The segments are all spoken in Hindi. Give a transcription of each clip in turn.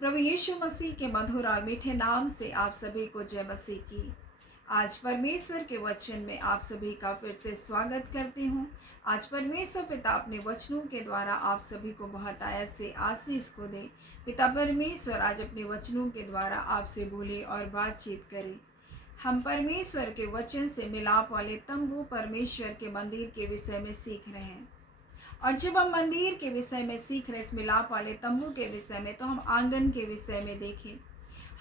प्रभु यीशु मसीह के मधुर और मीठे नाम से आप सभी को जय मसीह की। आज परमेश्वर के वचन में आप सभी का फिर से स्वागत करती हूँ। आज परमेश्वर पिता अपने वचनों के द्वारा आप सभी को बहुत आयत से आशीष को दे। पिता परमेश्वर आज अपने वचनों के द्वारा आपसे बोले और बातचीत करे। हम परमेश्वर के वचन से मिलाप वाले तंबू परमेश्वर के मंदिर के विषय में सीख रहे हैं। और जब हम मंदिर के विषय में सीख रहे, इस मिलाप वाले तंबू के विषय में, तो हम आंगन के विषय में देखें,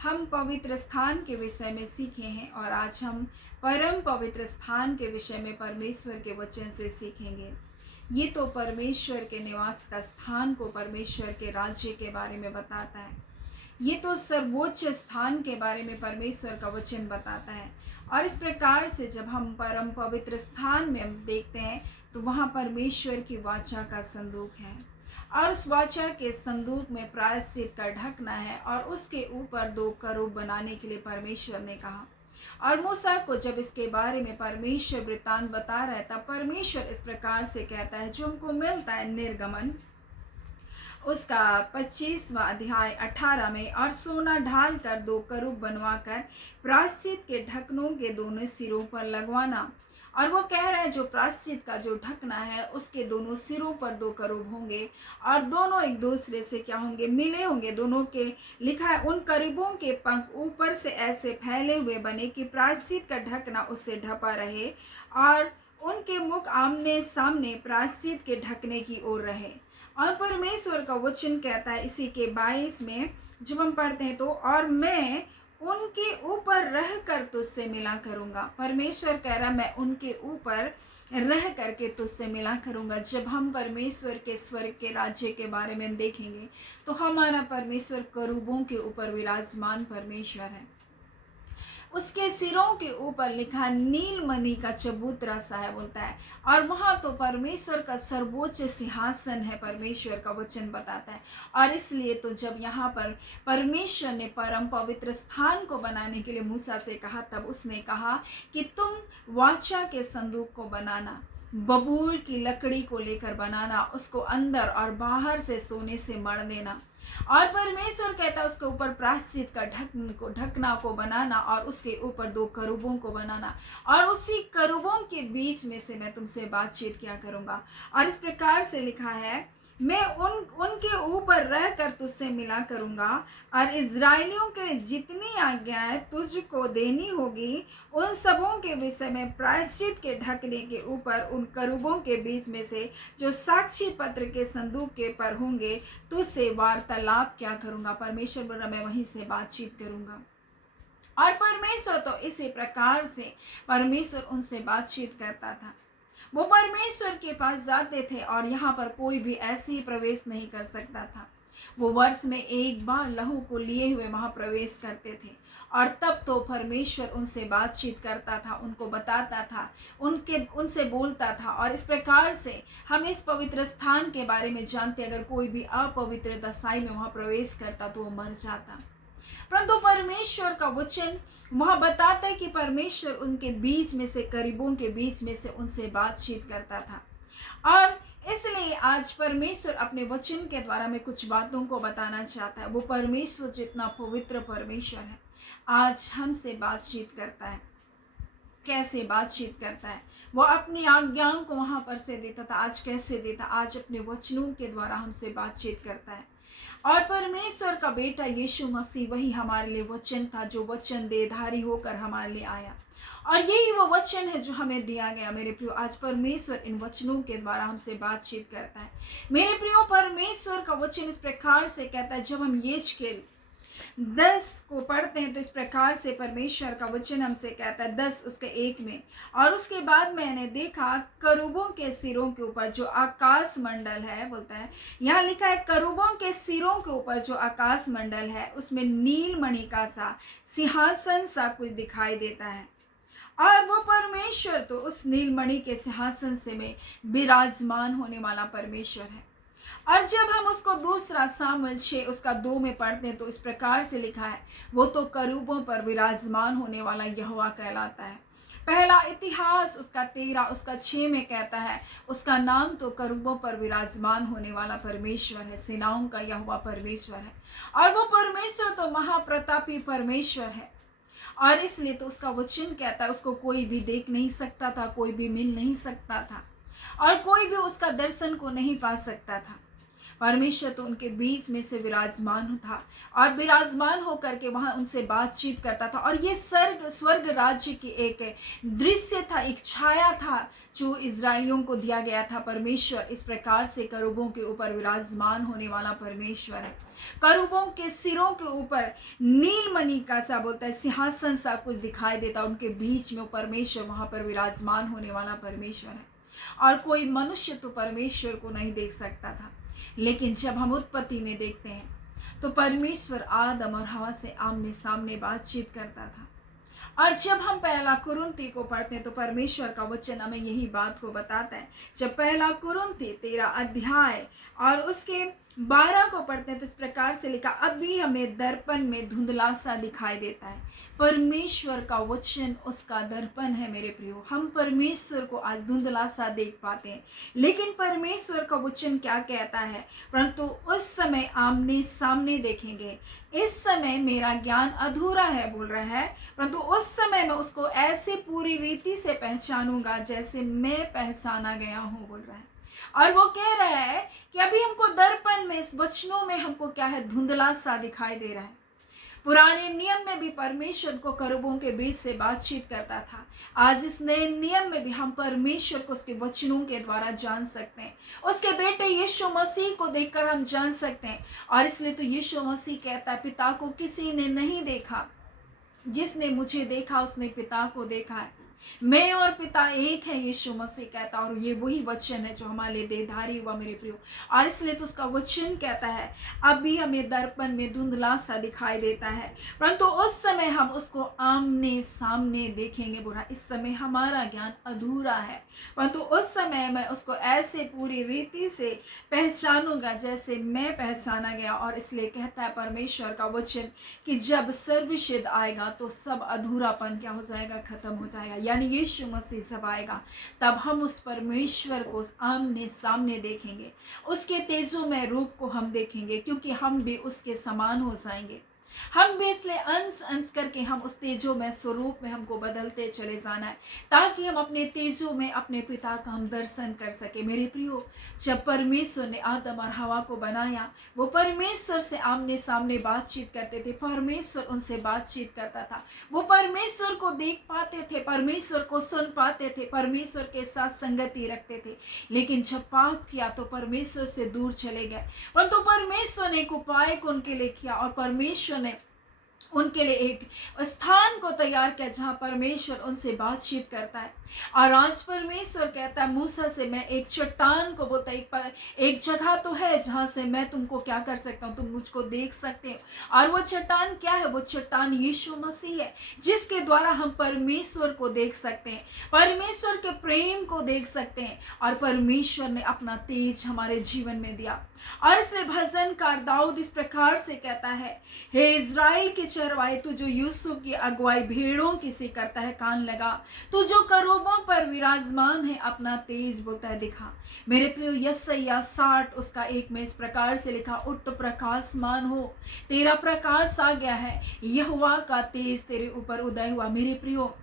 हम पवित्र स्थान के विषय में सीखे हैं। और आज हम परम पवित्र स्थान के विषय में परमेश्वर के वचन से सीखेंगे। ये तो परमेश्वर के निवास का स्थान को, परमेश्वर के राज्य के बारे में बताता है। ये तो सर्वोच्च स्थान के बारे में परमेश्वर का वचन बताता है। और इस प्रकार से जब हम परम पवित्र स्थान में देखते हैं तो वहाँ परमेश्वर की वाचा का संदूक है, और उस वाचा के संदूक में प्रायश्चित का ढकना है, और उसके ऊपर 2 करूब बनाने के लिए परमेश्वर ने कहा। और मूसा को जब इसके बारे में परमेश्वर वृत्तांत बता रहा है, तब परमेश्वर इस प्रकार से कहता है, जो हमको मिलता है निर्गमन उसका 25वां अध्याय 18 में, और सोना ढाल कर 2 करूब बनवाकर प्रायश्चित के ढकनों के दोनों सिरों पर लगवाना। और वो कह रहा है, जो प्रायश्चित का जो ढकना है उसके दोनों सिरों पर 2 करूब होंगे, और दोनों एक दूसरे से क्या होंगे, मिले होंगे। दोनों के लिखा है, उन करूबों के पंख ऊपर से ऐसे फैले हुए बने कि प्रायश्चित का ढकना उससे ढपा रहे, और उनके मुख आमने सामने प्रायश्चित के ढकने की ओर रहे। और परमेश्वर का वचन कहता है इसी के 22 में जब हम पढ़ते हैं, तो और मैं उनके ऊपर रह कर तुझसे मिला करूंगा। परमेश्वर कह रहा, मैं उनके ऊपर रह करके तुझसे मिला करूंगा। जब हम परमेश्वर के स्वर्ग के राज्य के बारे में देखेंगे तो हमारा परमेश्वर करूबों के ऊपर विराजमान परमेश्वर है। उसके सिरों के ऊपर लिखा नीलमणि का चबूतरा सा है, बोलता है। और वहाँ तो परमेश्वर का सर्वोच्च सिंहासन है, परमेश्वर का वचन बताता है। और इसलिए तो जब यहाँ पर परमेश्वर ने परम पवित्र स्थान को बनाने के लिए मूसा से कहा, तब उसने कहा कि तुम वाचा के संदूक को बनाना, बबूल की लकड़ी को लेकर बनाना, उसको अंदर और बाहर से सोने से मढ़ देना। और परमेश्वर कहता है उसके ऊपर प्रायश्चित का ढकना को बनाना, और उसके ऊपर 2 करूबों को बनाना, और उसी करूबों के बीच में से मैं तुमसे बातचीत किया करूंगा। और इस प्रकार से लिखा है, मैं उनके ऊपर रहकर तुझसे मिला करूंगा, और इज़राइलियों के जितनी आज्ञाएं तुझको देनी होगी उन सबों के विषय में प्रायश्चित के ढकने के ऊपर उन करूबों के बीच में से जो साक्षी पत्र के संदूक के पर होंगे तुझसे वार्तालाप क्या करूंगा। परमेश्वर बोला, मैं वहीं से बातचीत करूंगा। और परमेश्वर तो इसी प्रकार से परमेश्वर उनसे बातचीत करता था। वो परमेश्वर के पास जाते थे, और यहाँ पर कोई भी ऐसे ही प्रवेश नहीं कर सकता था। वो वर्ष में एक बार लहू को लिए हुए वहाँ प्रवेश करते थे, और तब तो परमेश्वर उनसे बातचीत करता था, उनको बताता था, उनसे बोलता था। और इस प्रकार से हम इस पवित्र स्थान के बारे में जानते, अगर कोई भी अपवित्र दशाई में वहाँ प्रवेश करता तो वो मर जाता। परंतु परमेश्वर का वचन वहाँ बताता है कि परमेश्वर उनके बीच में से, करीबों के बीच में से उनसे बातचीत करता था। और इसलिए आज परमेश्वर अपने वचन के द्वारा में कुछ बातों को बताना चाहता है। वो परमेश्वर जितना पवित्र परमेश्वर है, आज हमसे बातचीत करता है। कैसे बातचीत करता है? वो अपनी आज्ञाओं को वहाँ पर से देता था, आज कैसे देता? आज अपने वचनों के द्वारा हमसे बातचीत करता है। और परमेश्वर का बेटा यीशु मसीह वही हमारे लिए वचन था, जो वचन देहधारी होकर हमारे लिए आया। और यही वो वचन है जो हमें दिया गया। मेरे प्रियो, आज परमेश्वर इन वचनों के द्वारा हमसे बातचीत करता है। मेरे प्रियो, परमेश्वर का वचन इस प्रकार से कहता है, जब हम यहेजकेल 10 को पढ़ते हैं तो इस प्रकार से परमेश्वर का वचन हमसे कहता है, 10 उसके 1 में, और उसके बाद मैंने देखा करूबों के सिरों के ऊपर जो आकाश मंडल है, बोलता है यहाँ लिखा है, करूबों के सिरों के ऊपर जो आकाश मंडल है उसमें नीलमणि का सा सिंहासन सा कुछ दिखाई देता है। और वो परमेश्वर तो उस नीलमणि के सिंहासन से में विराजमान होने वाला परमेश्वर है। और जब हम उसको दूसरा सामुएल 6 उसका 2 में पढ़ते हैं तो इस प्रकार से लिखा है, वो तो करूबों पर विराजमान होने वाला यहोवा कहलाता है। पहला इतिहास उसका 13 उसका 6 में कहता है, उसका नाम तो करूबों पर विराजमान होने वाला परमेश्वर है, सेनाओं का यहोवा परमेश्वर है। और वो परमेश्वर तो महाप्रतापी परमेश्वर है। और इसलिए तो उसका वचन कहता है, उसको कोई भी देख नहीं सकता था, कोई भी मिल नहीं सकता था, और कोई भी उसका दर्शन को नहीं पा सकता था। परमेश्वर तो उनके बीच में से विराजमान था, और विराजमान होकर के वहां उनसे बातचीत करता था। और ये स्वर्ग राज्य की एक दृश्य था, एक छाया था जो इजरायलियों को दिया गया था। परमेश्वर इस प्रकार से करूबों के ऊपर विराजमान होने वाला परमेश्वर है। करूबों के सिरों के ऊपर नीलमणि का सा बोलता है सिंहासन सा कुछ दिखाई देता, उनके बीच में परमेश्वर वहां पर विराजमान होने वाला परमेश्वर है। और कोई मनुष्य तो परमेश्वर को नहीं देख सकता था। लेकिन जब हम उत्पत्ति में देखते हैं तो परमेश्वर आदम और हवा से आमने सामने बातचीत करता था। और जब हम पहला कुरिन्थी को पढ़ते हैं तो परमेश्वर का वचन हमें यही बात को बताता है। जब पहला कुरिन्थी 13 अध्याय और उसके 12 को पढ़ते हैं तो इस प्रकार से लिखा, अभी हमें दर्पण में धुंधला सा दिखाई देता है। परमेश्वर का वचन उसका दर्पण है मेरे प्रियो। हम परमेश्वर को आज धुंधला सा देख पाते हैं, लेकिन परमेश्वर का वचन क्या कहता है, परंतु उस समय आमने सामने देखेंगे। इस समय मेरा ज्ञान अधूरा है बोल रहा है, परंतु उस समय मैं उसको ऐसे पूरी रीति से पहचानूंगा जैसे मैं पहचाना गया हूँ बोल रहा है। और वो कह रहा है कि अभी हमको दर्पण में, इस वचनों में हमको क्या है, धुंधला सा दिखाई दे रहा है। पुराने नियम में भी परमेश्वर को करूबों के बीच से बातचीत करता था। आज इस नए नियम में भी हम परमेश्वर को उसके वचनों के द्वारा जान सकते हैं। उसके बेटे यीशु मसीह को देखकर हम जान सकते हैं। और इसलिए तो यीशु मसीह कहता है, पिता को किसी ने नहीं देखा, जिसने मुझे देखा उसने पिता को देखा है। मैं और पिता एक है, यीशु मसीह कहता। और ये वही वचन है जो हमारे लिए देहधारी हुआ मेरे प्रियो। और इसलिए तो उसका वचन कहता है, अभी हमें दर्पण में धुंधला सा दिखाई देता है, परंतु उस समय हम उसको आमने सामने देखेंगे। बुरा, इस समय हमारा ज्ञान अधूरा है, परंतु उस समय मैं उसको ऐसे पूरी रीति से पहचानूंगा जैसे मैं पहचाना गया। और इसलिए कहता है परमेश्वर का वचन कि जब सर्वसिद्ध आएगा तो सब अधूरापन क्या हो जाएगा, खत्म हो जाएगा। यानी यीशु मसीह जब आएगा तब हम उस परमेश्वर को आमने सामने देखेंगे, उसके तेजोमय रूप को हम देखेंगे, क्योंकि हम भी उसके समान हो जाएंगे। हम भी इसलिए अंश अंश करके हम उस तेजो में स्वरूप में हमको बदलते चले जाना है, ताकि हम अपने तेजो में अपने पिता का हम दर्शन कर सके। मेरे प्रियो, जब परमेश्वर ने आदम और हवा को बनाया, वो परमेश्वर से आमने सामने बातचीत करते थे। परमेश्वर उनसे बातचीत करता था, वो परमेश्वर को देख पाते थे, परमेश्वर को सुन पाते थे, परमेश्वर के साथ संगति रखते थे। लेकिन जब पाप किया तो परमेश्वर से दूर चले गए। परंतु परमेश्वर ने एक उपाय को उनके लिए किया, और परमेश्वर ने उनके लिए एक स्थान को तैयार किया जहां परमेश्वर उनसे बातचीत करता है। और आज परमेश्वर कहता है मूसा से, मैं एक चट्टान को बोलता है, एक जगह तो है जहां से मैं तुमको क्या कर सकता हूं, तुम मुझको देख सकते हो। और वो चट्टान क्या है, वो चट्टान यीशु मसीह है, जिसके द्वारा हम परमेश्वर को देख सकते हैं, परमेश्वर के प्रेम को देख सकते हैं। और परमेश्वर ने अपना तेज हमारे जीवन में दिया। और इसलिए भजनकार दाऊद इस प्रकार से कहता है, हे इज़राइल के चरवाहे, तू जो यूसुफ की अगुवाई भेड़ों की सी करता है, कान लगा। तू जो करूबों पर विराजमान है, अपना तेज बोलता है दिखा। मेरे प्रियो, यशायाह 60 उसका 1 में इस प्रकार से लिखा, उठ प्रकाशमान हो, तेरा प्रकाश आ गया है, यहोवा का तेज तेरे ऊपर उदय हुआ। मेरे प्रियो,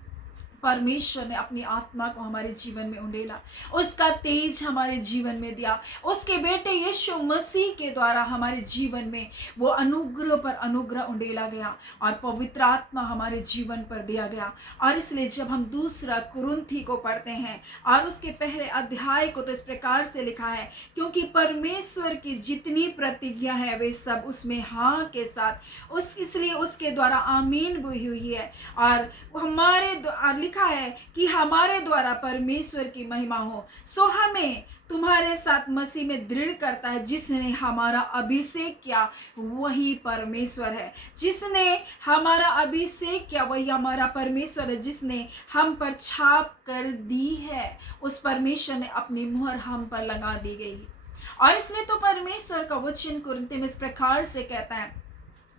परमेश्वर ने अपनी आत्मा को हमारे जीवन में उंडेला, उसका तेज हमारे जीवन में दिया। उसके बेटे यीशु मसीह के द्वारा हमारे जीवन में वो अनुग्रह पर अनुग्रह उंडेला गया, और पवित्र आत्मा हमारे जीवन पर दिया गया। और इसलिए जब हम दूसरा कुरिन्थी को पढ़ते हैं और उसके पहले अध्याय को, तो इस प्रकार से लिखा है, क्योंकि परमेश्वर की जितनी प्रतिज्ञा है वे सब उसमें हाँ के साथ इसलिए उसके द्वारा आमीन भी हुई है। और हमारे लिखा है कि हमारे द्वारा परमेश्वर की महिमा हो। सो हमें तुम्हारे साथ मसीह में दृढ़ करता है, जिसने हमारा अभिषेक किया वही परमेश्वर है। जिसने हमारा अभिषेक किया वही हमारा परमेश्वर है, जिसने हम पर छाप कर दी है। उस परमेश्वर ने अपनी मुहर हम पर लगा दी गई। और इसलिए तो परमेश्वर का वचन कुरिन्थी में इस प्रकार से कहता है,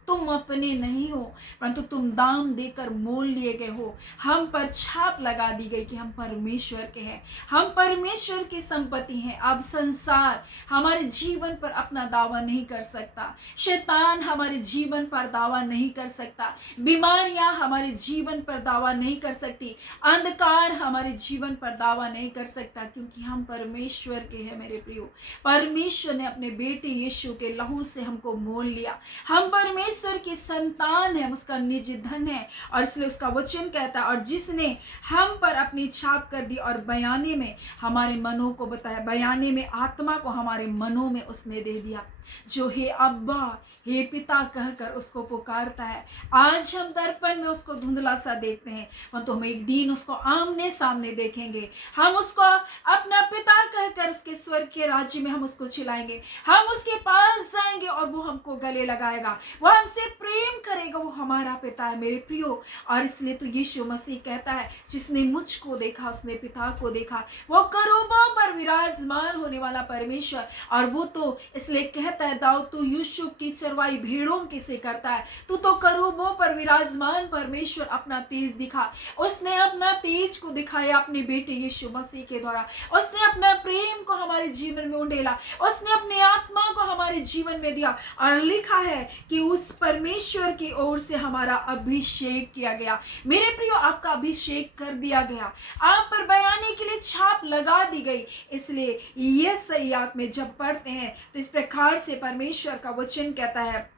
तुम अपने नहीं हो, परंतु तुम दाम देकर मोल लिए गए हो। हम पर छाप लगा दी गई कि हम परमेश्वर के हैं, हम परमेश्वर की संपत्ति हैं। अब संसार हमारे जीवन पर अपना दावा नहीं कर सकता, शैतान हमारे जीवन पर दावा नहीं कर सकता, बीमारियां हमारे जीवन पर दावा नहीं कर सकती, अंधकार हमारे जीवन पर दावा नहीं कर सकता, क्योंकि हम परमेश्वर के हैं मेरे प्रियो। परमेश्वर ने अपने बेटे यीशु के लहू से हमको मोल लिया। हम परमेश्वर की संतान है, उसका निज धन है, और इसलिए उसका वचन कहता है, और जिसने हम पर अपनी छाप कर दी और बयाने में हमारे मनों को बताया, बयाने में आत्मा को हमारे मनों में उसने दे दिया, जो हे अब्बा हे पिता कहकर उसको पुकारता है। आज हम दर्पण में उसको धुंधला सा देखते हैं, परंतु हम एक दिन उसको आमने सामने देखेंगे। हम उसको अपना पिता कहकर उसके स्वर्ग के राज्य में हम उसको चिल्लाएंगे, हम उसके पास जाएंगे और वो हमको गले लगाएगा, वो हमसे प्रेम करेगा, वो हमारा पिता है मेरे प्रियो। और इसलिए तो यीशु मसीह कहता है, जिसने मुझको देखा उसने पिता को देखा। वो करूबों पर विराजमान होने वाला परमेश्वर, और वो तो इसलिए कहता है, दाऊद तू यूसुफ की चरवाई भेड़ों की से करता है, तू तो करूबों पर विराजमान परमेश्वर अपना तेज दिखा। उसने अपना तेज को दिखाया अपने बेटे यीशु मसीह के द्वारा। उसने अपना प्रेम को हमारे जीवन में उंडेला, उसने अपनी आत्मा को हमारे जीवन में दिया, और लिखा है कि उस परमेश्वर की ओर से हमारा अभिषेक किया गया। मेरे प्रियो, आपका अभिषेक कर दिया गया, आप पर बयाने के लिए छाप लगा दी गई। इसलिए ये सईयात में जब पढ़ते हैं तो इस प्रकार से परमेश्वर का वचन कहता है,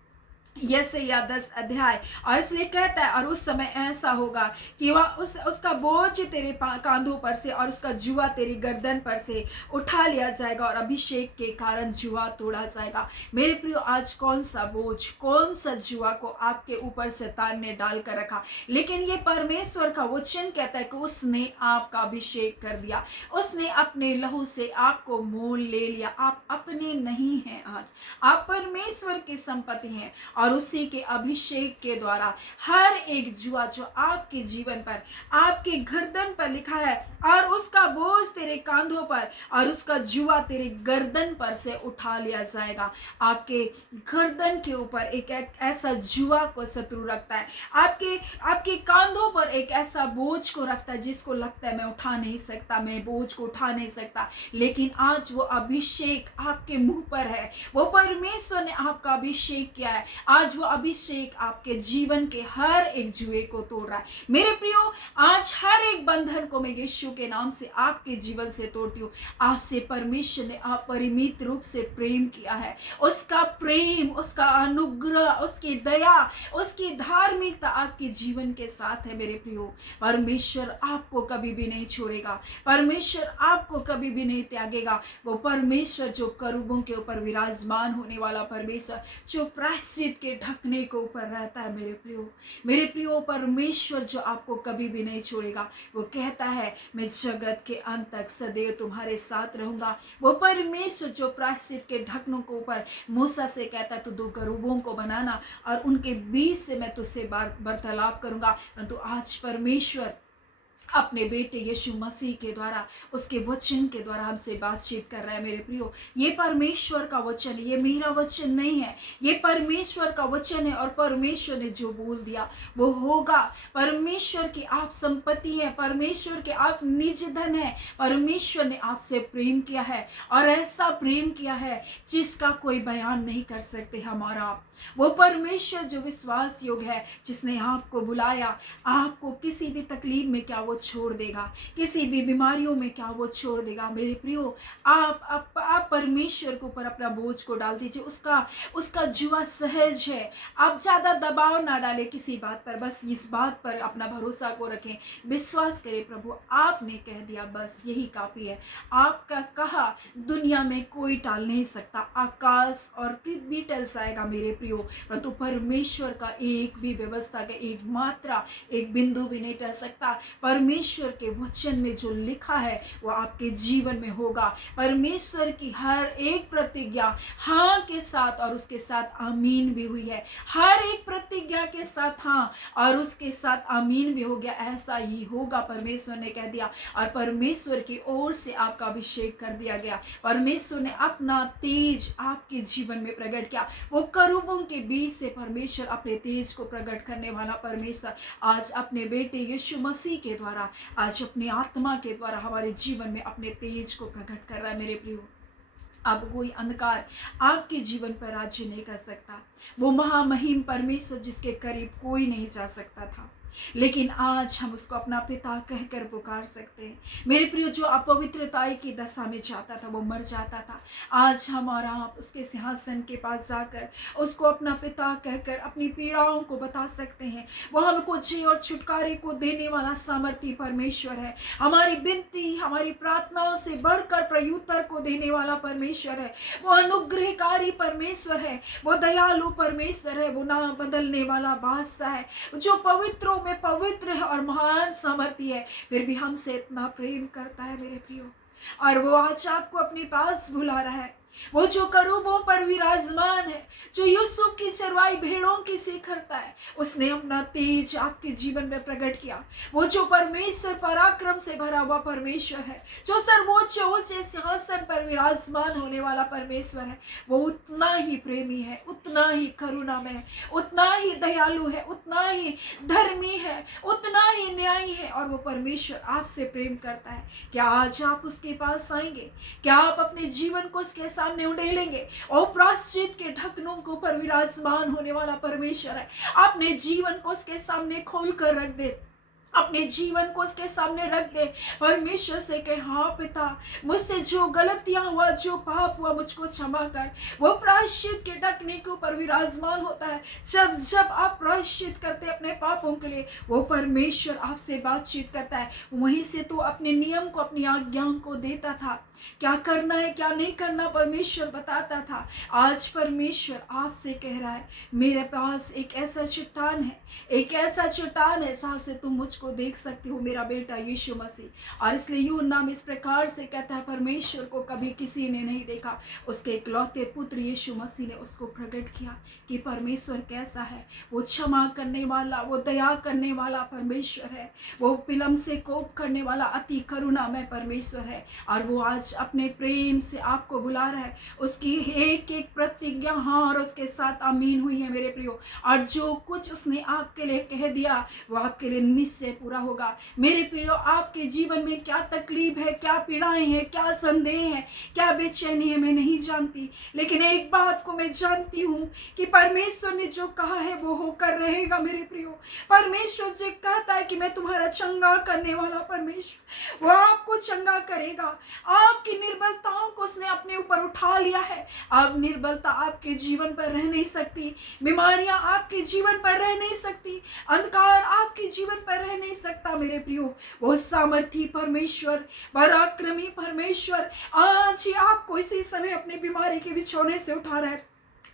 यशायाह 10 अध्याय, और इसलिए कहता है, और उस समय ऐसा होगा कि वह उसका बोझ तेरे कांधों पर से और उसका जुआ तेरी गर्दन पर से उठा लिया जाएगा, और अभिषेक के कारण जुआ तोड़ा जाएगा। मेरे प्रियो, आज कौन सा बोझ, कौन सा जुआ को आपके ऊपर शैतान ने डाल कर रखा, लेकिन ये परमेश्वर का वचन कहता है कि उसने आपका अभिषेक कर दिया, उसने अपने लहू से आपको मोल ले लिया। आप अपने नहीं हैं, आज आप परमेश्वर की संपत्ति हैं, और उसी के अभिषेक के द्वारा हर एक जुआ जो आपके जीवन पर, आपके गर्दन पर लिखा है, और उसका बोझ तेरे कांधों पर और उसका जुआ तेरे गर्दन पर से उठा लिया जाएगा। आपके गर्दन के ऊपर एक ऐसा जुआ को शत्रु रखता है, आपके कांधों पर एक ऐसा बोझ को रखता है जिसको लगता है मैं उठा नहीं सकता, मैं बोझ को उठा नहीं सकता, लेकिन आज वो अभिषेक आपके मुंह पर है, वो परमेश्वर ने आपका अभिषेक किया है। आज वो अभिषेक आपके जीवन के हर एक जुए को तोड़ रहा है। मेरे प्रियो, आज हर एक बंधन को मैं यीशु के नाम से आपके जीवन से तोड़ती हूँ। आपसे परमेश्वर ने अपरिमित रूप से प्रेम किया है। उसका प्रेम, उसका अनुग्रह, उसकी दया, उसकी धार्मिकता आपके जीवन के साथ है। मेरे प्रियो, परमेश्वर आपको कभी भी नहीं छोड़ेगा, परमेश्वर आपको कभी भी नहीं त्यागेगा। वो परमेश्वर जो करूबों के ऊपर विराजमान होने वाला परमेश्वर, जो प्रायश्चित के ढकने के ऊपर रहता है। मेरे प्रियो, परमेश्वर जो आपको कभी भी नहीं छोड़ेगा। वो कहता है, मैं जगत के अंत तक सदैव तुम्हारे साथ रहूंगा। वो परमेश्वर जो प्रायश्चित के ढकनों के ऊपर मूसा से कहता है, तू 2 करूबों को बनाना और उनके बीच से मैं तुझसे वार्तालाप करूंगा। परंतु आज परमेश्वर अपने बेटे यीशु मसीह के द्वारा, उसके वचन के द्वारा हमसे बातचीत कर रहा है। मेरे प्रियो, ये परमेश्वर का वचन है, ये मेरा वचन नहीं है, ये परमेश्वर का वचन है, और परमेश्वर ने जो बोल दिया वो होगा। परमेश्वर की आप संपत्ति है, परमेश्वर के आप निज धन है। परमेश्वर ने आपसे प्रेम किया है, और ऐसा प्रेम किया है जिसका कोई बयान नहीं कर सकते हमारा आप। वो परमेश्वर जो विश्वास योग्य है, जिसने आपको बुलाया, आपको किसी भी तकलीफ में क्या वो छोड़ देगा, किसी भी बीमारियों में क्या वो छोड़ देगा। मेरे प्रियो, आप परमेश्वर के ऊपर अपना बोझ को डाल दीजिए। उसका जुआ सहज है। आप ज्यादा दबाव ना डालें किसी बात पर, बस इस बात पर अपना भरोसा को रखें, विश्वास करें, प्रभु आपने कह दिया, बस यही काफी है। आपका कहा दुनिया में कोई टाल नहीं सकता। आकाश और पृथ्वी टल जाएगा मेरे प्रियो, परंतु परमेश्वर का एक भी व्यवस्था का एक मात्रा, एक बिंदु भी नहीं टल सकता। परमेश्वर परमेश्वर के वचन में जो लिखा है वो आपके जीवन में होगा। परमेश्वर की हर एक प्रतिज्ञा हाँ के साथ और उसके साथ आमीन भी हुई है। हर एक प्रतिज्ञा के साथ हाँ और उसके साथ आमीन भी हो गया। ऐसा ही होगा, परमेश्वर ने कह दिया। और परमेश्वर की ओर से आपका अभिषेक कर दिया गया। परमेश्वर ने अपना तेज आपके जीवन में प्रकट किया। वो करूबों के बीच से परमेश्वर अपने तेज को प्रकट करने वाला परमेश्वर आज अपने बेटे यीशु मसीह के द्वारा, आज अपनी आत्मा के द्वारा हमारे जीवन में अपने तेज को प्रकट कर रहा है। मेरे प्रियो, अब कोई अंधकार आपके जीवन पर राज्य नहीं कर सकता। वो महामहिम परमेश्वर जिसके करीब कोई नहीं जा सकता था, लेकिन आज हम उसको अपना पिता कहकर पुकार सकते हैं। मेरे प्रियो, जो अपवित्रताई की दशा में जाता था वो मर जाता था, आज हम और आप उसके सिंहासन के पास जाकर उसको अपना पिता कहकर अपनी पीड़ाओं को बता सकते हैं। वो हमको जय और छुटकारे को देने वाला सामर्थी परमेश्वर है। हमारी विनती, हमारी प्रार्थनाओं से बढ़कर प्रत्युत्तर को देने वाला परमेश्वर है। वो अनुग्रहकारी परमेश्वर है, वो दयालु परमेश्वर है, वो ना बदलने वाला बादशाह है, जो पवित्रों में पवित्र है और महान सामर्थी है, फिर भी हमसे इतना प्रेम करता है मेरे प्रियो। और वो आज आपको अपने पास बुला रहा है। वो जो करूबों पर विराजमान है, जो यूसुफ की चरवाई भेड़ों की सी करता है, उसने अपना तेज आपके जीवन में प्रकट किया। वो जो परमेश्वर पराक्रम से भरा हुआ परमेश्वर है, जो सर्वोच्च ऊंचे सिंहासन पर विराजमान होने वाला परमेश्वर है, वो उतना ही प्रेमी है, उतना ही करुणामय है, उतना ही दयालु है, उतना ही धर्मी है, उतना ही न्यायी है। और वो परमेश्वर आपसे प्रेम करता है। क्या आज आप उसके पास आएंगे? क्या आप अपने जीवन को उसके सामने उड़ेलेंगे? और प्रायश्चित के ढक्कनों को पर विराजमान होने वाला परमेश्वर है। अपने जीवन को उसके सामने खोल कर रख दे, अपने जीवन को उसके सामने रख दे। परमेश्वर से कहे, हाँ पिता, मुझसे जो गलतियां हुआ, जो पाप हुआ, मुझको क्षमा कर। वो प्रायश्चित के ढकने के ऊपर विराजमान होता है। जब जब आप प्रायश्चित करते अपने पापों के लिए, वो परमेश्वर आपसे बातचीत करता है। वहीं से तो अपने नियम को, अपनी आज्ञाओं को देता था। क्या करना है, क्या नहीं करना, परमेश्वर बताता था। आज परमेश्वर आपसे कह रहा है, मेरे पास एक ऐसा चट्टान है, एक ऐसा चट्टान है जहाँ से तुम मुझको देख सकते हो, मेरा बेटा यीशु मसीह। और इसलिए यूहन्ना में इस प्रकार से कहता है, परमेश्वर को कभी किसी ने नहीं देखा, उसके इकलौते पुत्र यीशु मसीह ने उसको प्रकट किया कि परमेश्वर कैसा है। वो क्षमा करने वाला, वो दया करने वाला परमेश्वर है, वो विलम्ब से कोप करने वाला अति करुणामय परमेश्वर है। और वो आज अपने प्रेम से आपको बुला रहा है। उसकी एक एक प्रतिज्ञा हाँ और उसके साथ आमीन हुई है मेरे प्रियो। और जो कुछ उसने आपके लिए कह दिया वो आपके लिए निश्चय पूरा होगा। मेरे प्रियो, आपके जीवन में क्या तकलीफ है, क्या पीड़ाएं हैं, क्या संदेह है, क्या बेचैनी है, मैं नहीं जानती, लेकिन एक बात को मैं जानती हूँ कि परमेश्वर ने जो कहा है वो होकर रहेगा मेरे प्रियो। परमेश्वर जो कहता है कि मैं तुम्हारा चंगा करने वाला परमेश्वर, वो आपको चंगा करेगा। आपकी निर्बलताओं को उसने अपने ऊपर उठा लिया है। अब निर्बलता आपके जीवन पर रह नहीं सकती, बीमारियां आपके जीवन पर रह नहीं सकती, अंधकार आपके जीवन पर रह नहीं सकता मेरे प्रियो। वो सामर्थी परमेश्वर, पराक्रमी परमेश्वर आज ही आपको इसी समय अपने बीमारी के बिछौने से उठा रहा है।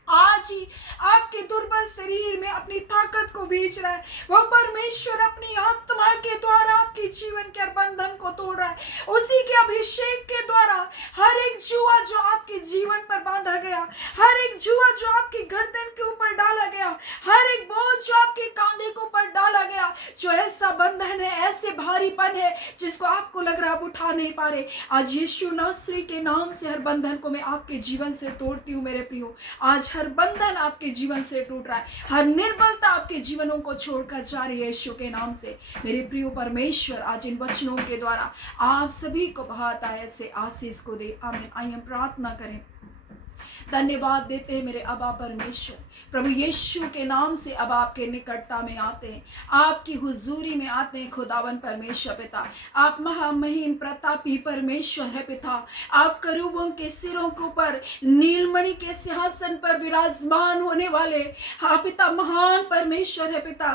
आज ही आपके दुर्बल शरीर में अपनी ताकत को भेज रहा है। वो परमेश्वर अपनी आत्मा के द्वारा आपके जीवन के बंधन को तोड़ रहा है। उसी के अभिषेक के द्वारा हर एक जुआ जो आपके जीवन पर बांधा गया, हर एक जुआ जो आपकी गर्दन के ऊपर डाला गया, हर एक बोझ जो आपके कांधे के ऊपर डाला गया, जो ऐसा बंधन है, ऐसे भारीपन है जिसको आपको लग रहा आप उठा नहीं पा रहे, आज यीशु नासरी के नाम से हर बंधन को मैं आपके जीवन से तोड़ती हूँ मेरे प्रियो। आज हर बंधन आपके जीवन से टूट रहा है, हर निर्बलता आपके जीवनों को छोड़कर जा रही है यीशु के नाम से। मेरे प्रियो, परमेश्वर आज इन वचनों के द्वारा आप सभी को बहुत ऐसे आशीष को दे। आमीन। आइए हम प्रार्थना करें। धन्यवाद देते हैं मेरे अबा परमेश्वर, प्रभु यीशु के नाम से अब आपके निकटता में आते हैं, आपकी हुजूरी में आते हैं। खुदावन परमेश्वर पिता, आप महामहिम प्रतापी परमेश्वर है पिता। आप करूबों के सिरों के ऊपर नीलमणि के सिंहासन पर विराजमान होने वाले हाँ पिता, महान परमेश्वर है पिता।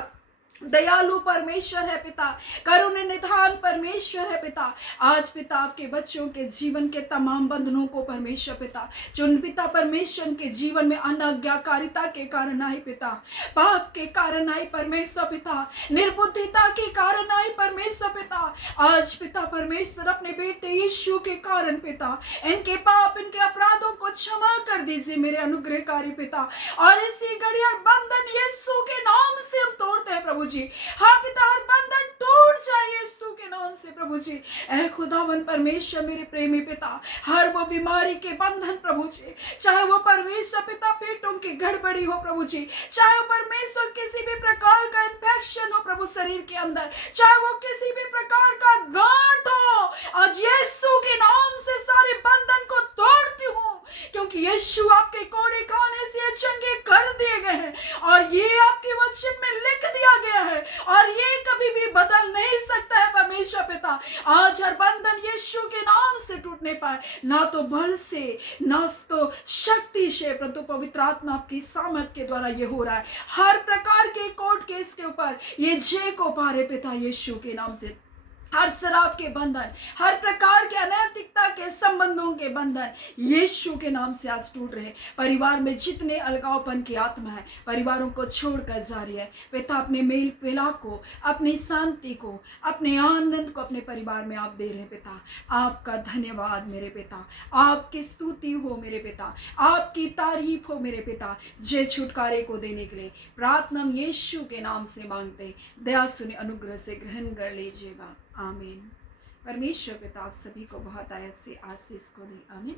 दयालु परमेश्वर है पिता, करुणा निधान परमेश्वर है पिता। आज पिता आपके बच्चों के जीवन के तमाम बंधनों को परमेश्वर पिता, जो पिता परमेश्वर के जीवन में अनाज्ञाकारिता के कारण आई पिता, पाप के कारण आई परमेश्वर पिता, निर्बुद्धिता के कारण आई परमेश्वर पिता, आज पिता परमेश्वर अपने बेटे यीशु के कारण पिता इनके पाप इनके अपराधों को क्षमा कर दीजिए मेरे अनुग्रहकारी पिता। और इसी घड़ी हर बंधन यीशु के नाम से हम तोड़ते हैं प्रभु जी। हाँ पिता, हर बंधन टूट जाए यीशु के नाम से प्रभु जी। ऐ खुदावन परमेश्वर मेरे प्रेमी पिता, हर वो बीमारी के बंधन प्रभु जी, चाहे वो परमेश्वर पिता पेटों की गड़बड़ी हो प्रभु जी, चाहे वो परमेश्वर किसी भी प्रकार का इन्फेक्शन हो प्रभु शरीर के अंदर, चाहे वो किसी भी प्रकार का गांठ हो, आज यीशु के नाम से सारे बंधन को तोड़ती हूँ, क्योंकि यीशु आपके कोड़े खाने से चंगे कर दिए गए हैं और ये आपके वचन में लिख दिया गया है और ये कभी भी बदल नहीं सकता है परमेश्वर पिता। आज हर बंधन यीशु के नाम से टूटने पाए, ना तो बल से ना तो शक्ति से, परंतु पवित्र आत्मा आपकी सामर्थ के द्वारा ये हो रहा है। हर प्रकार के कोर्ट केस के ऊपर ये जय को पा रहे पिता यीशु के नाम से। हर शराब के बंधन, हर प्रकार के अनैतिकता के संबंधों के बंधन यीशु के नाम से आज टूट रहे। परिवार में जितने अलगावपन की आत्मा है परिवारों को छोड़कर जा रही है पिता, अपने मेल मिलाप को, अपनी शांति को, अपने आनंद को अपने परिवार में आप दे रहे पिता। आपका धन्यवाद मेरे पिता, आपकी स्तुति हो मेरे पिता, आपकी तारीफ हो मेरे पिता। जय छुटकारे को देने के लिए प्रार्थना हम यीशु के नाम से मांगते, दया सुने अनुग्रह से ग्रहण कर लीजिएगा। आमीन। परमेश्वर पिता आप सभी को बहुत आयत से आशीष को दे। आमीन।